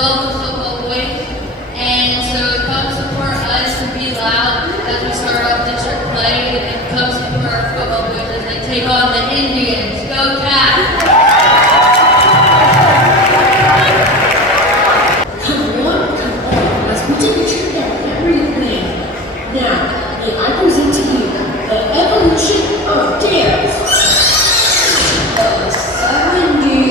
well for football boys. And so come support us and be loud as we start off district play, and come support our football boys as they take on the Indians. Go Cats! Come on, let's put together everything. Now, may I present to you the evolution of dance. The 70s.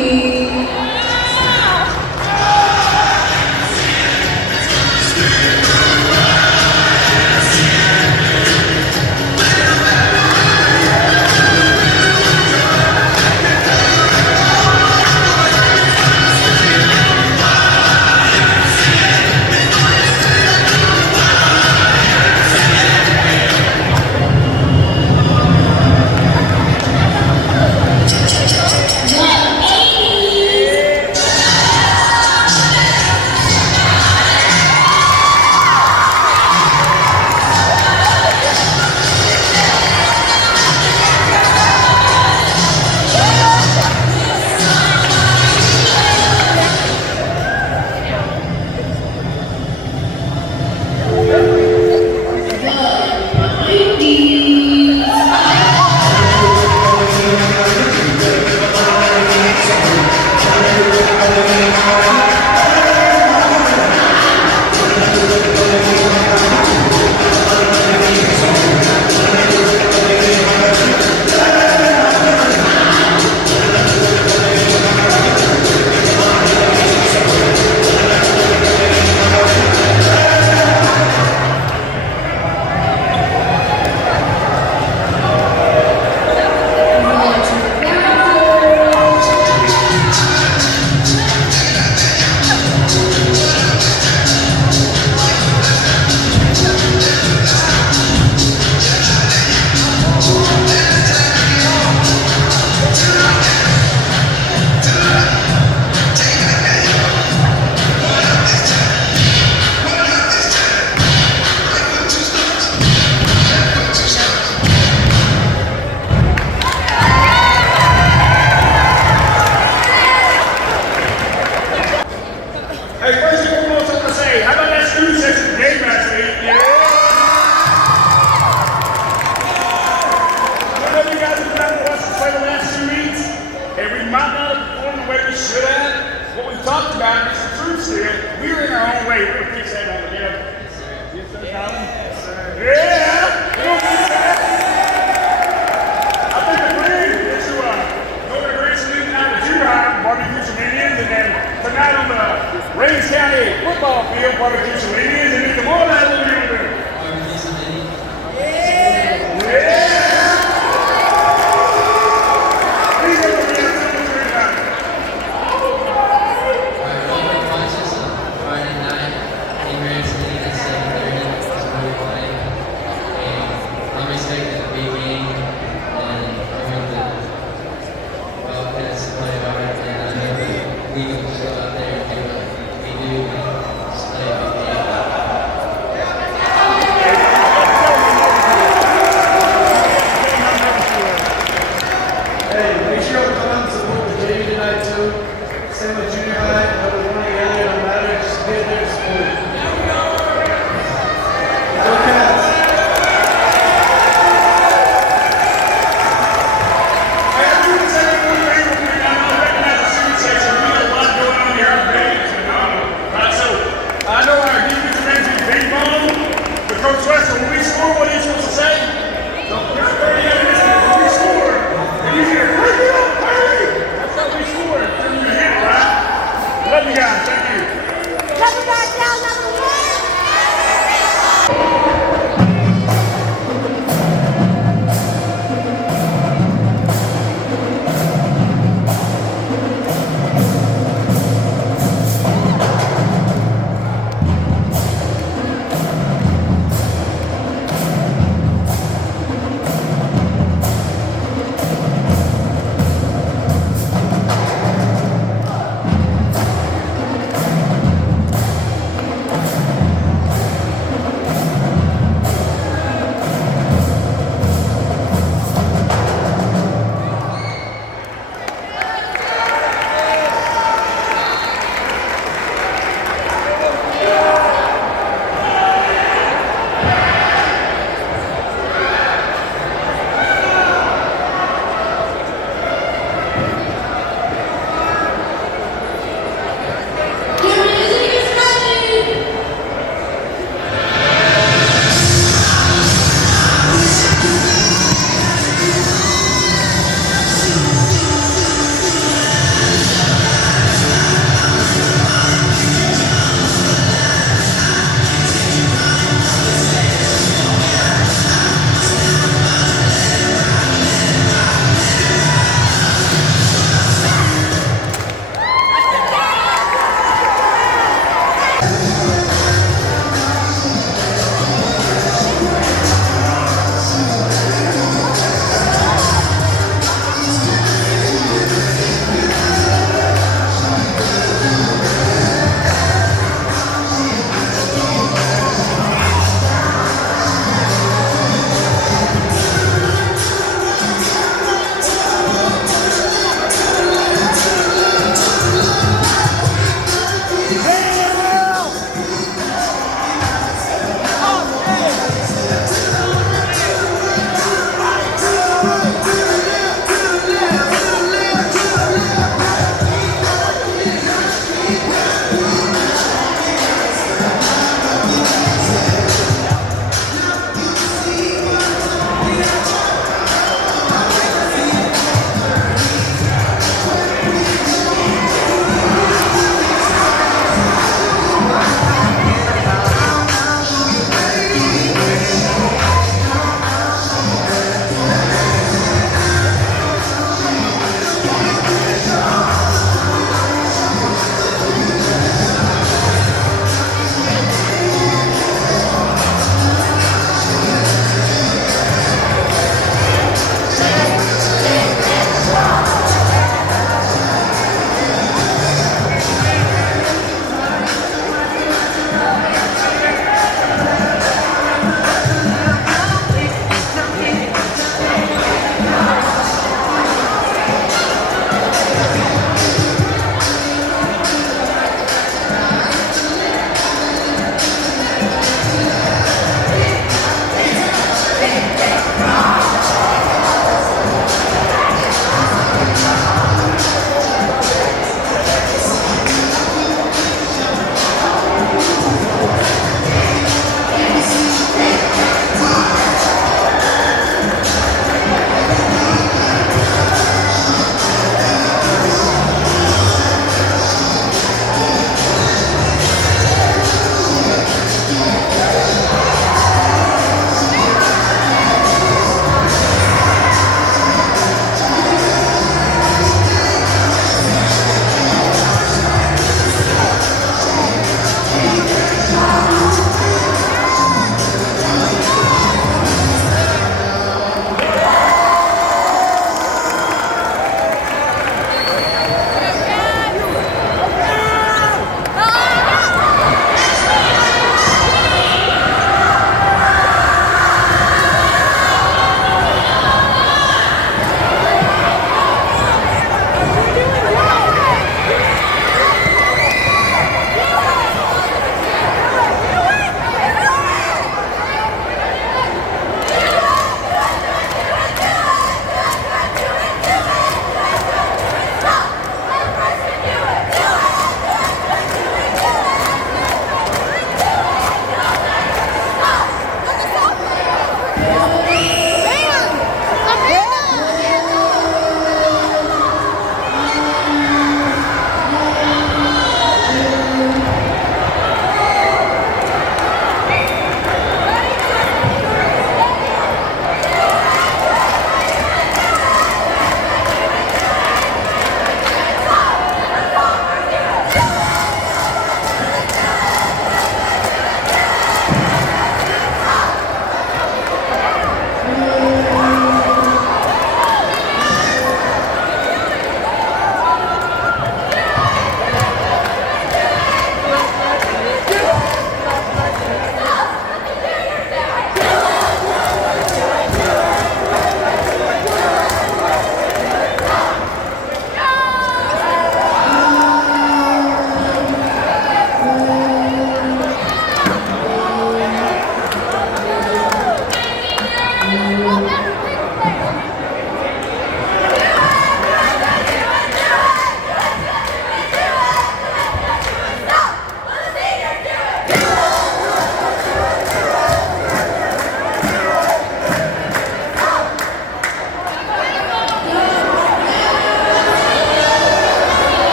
Hey, first and foremost, I'm going to say, how about that student section game last week? Yeah! I know you guys have been watching us play the last 2 weeks, and we might not have performed the way we should have. What we've talked about is the truth still. We were in our own way. We're going to fix that on the end. Yes, sir, Colin? Yes, sir. Yeah! We'll fix that. I think the plan is to go to Grace League out of Judah, barbecue some Indians, and then tonight on the Rains County football field, barbecue some Indians, and then tomorrow night we'll be able to barbecue some Indians. Yeah! Yeah! Please go to the Friday night in Grand City at 7:30 is where we play. And I'm expecting a big game, and I hope that Wildcats play hard, and I know that we can go out there and do what we do and just play a big game. Hey, make sure you come and support the JV tonight too. Same with junior high, whether one or the other, don't matter, just get there and support it. Go Cats! Hey, I'm doing the second one thing real quick. I know I recognize the student section. We got a lot going on here. I'm ready to right? So, I know our defensive ends is big bone, but Coach Wester, when we score, what are you supposed to say? Don't put 30 in this. When we score, and you hear, hurry up, hurry! That's how we score. Then you hit it, right? Love you guys. Thank you. Coming back down number 1.